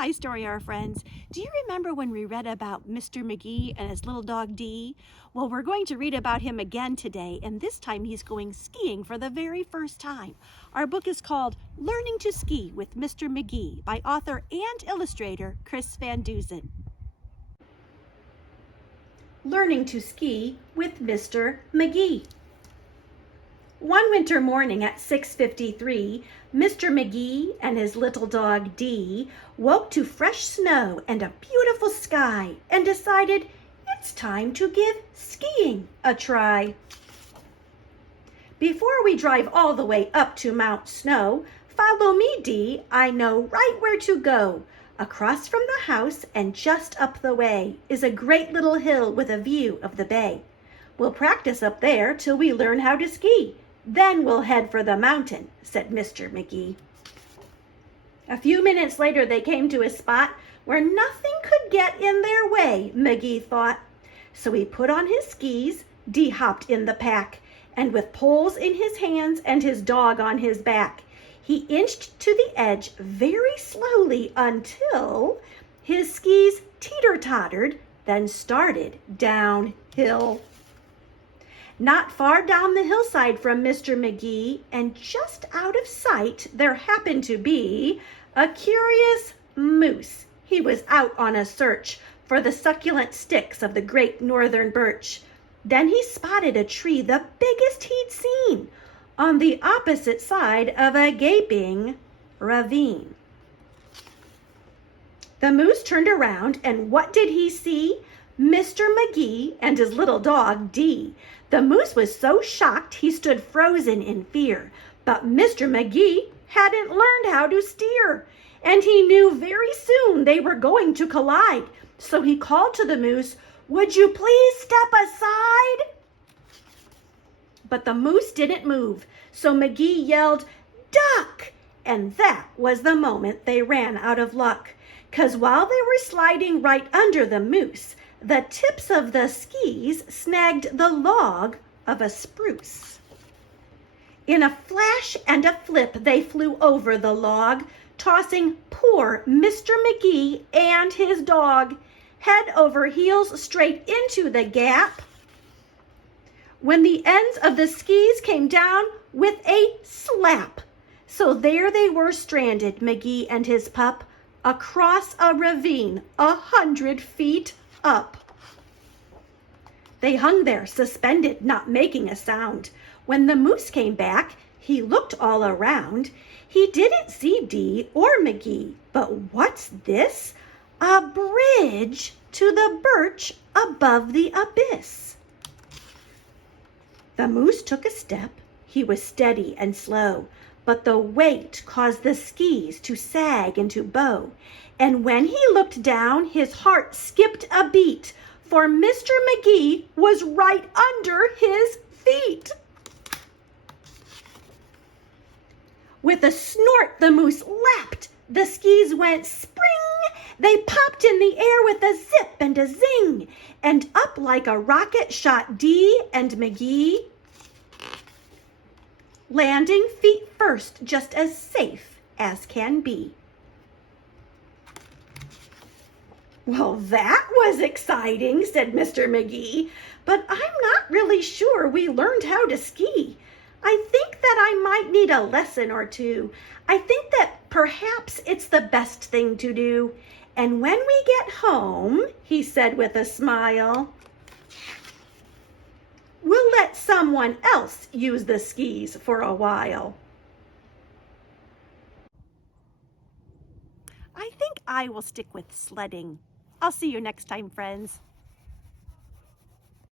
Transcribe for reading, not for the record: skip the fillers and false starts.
Hi, Story Hour friends. Do you remember when we read about Mr. McGee and his little dog Dee? Well, we're going to read about him again today, and this time he's going skiing for the very first time. Our book is called Learning to Ski with Mr. McGee by author and illustrator Chris Van Dusen. Learning to Ski with Mr. McGee. One winter morning at 6:53, Mr. McGee and his little dog Dee woke to fresh snow and a beautiful sky and decided it's time to give skiing a try. Before we drive all the way up to Mount Snow, follow me, Dee, I know right where to go. Across from the house and just up the way is a great little hill with a view of the bay. We'll practice up there till we learn how to ski. Then we'll head for the mountain, said Mr. McGee. A few minutes later, they came to a spot where nothing could get in their way, McGee thought. So he put on his skis, Dee hopped in the pack, and with poles in his hands and his dog on his back, he inched to the edge very slowly until his skis teeter-tottered, then started downhill. Not far down the hillside from Mr. McGee, and just out of sight, there happened to be a curious moose. He was out on a search for the succulent sticks of the great northern birch. Then he spotted a tree, the biggest he'd seen, on the opposite side of a gaping ravine. The moose turned around, and what did he see? Mr. McGee and his little dog, Dee. The moose was so shocked he stood frozen in fear. But Mr. McGee hadn't learned how to steer, and he knew very soon they were going to collide. So he called to the moose, "Would you please step aside?" But the moose didn't move, so McGee yelled, "Duck!" And that was the moment they ran out of luck, 'cause while they were sliding right under the moose, the tips of the skis snagged the log of a spruce. In a flash and a flip, they flew over the log, tossing poor Mr. McGee and his dog head over heels straight into the gap, when the ends of the skis came down with a slap. So there they were stranded, McGee and his pup, across a ravine 100 feet up. They hung there suspended, not making a sound. When the moose came back, he looked all around. He didn't see Dee or McGee, but what's this? A bridge to the birch above the abyss. The moose took a step. He was steady and slow, but the weight caused the skis to sag and to bow. And when he looked down, his heart skipped a beat, for Mr. McGee was right under his feet. With a snort, the moose lapped. The skis went spring. They popped in the air with a zip and a zing, and up like a rocket shot Dee and McGee, landing feet first, just as safe as can be. "Well, that was exciting," said Mr. McGee, "but I'm not really sure we learned how to ski. I think that I might need a lesson or two. I think that perhaps it's the best thing to do. And when we get home," he said with a smile, "we'll let someone else use the skis for a while." I think I will stick with sledding. I'll see you next time, friends.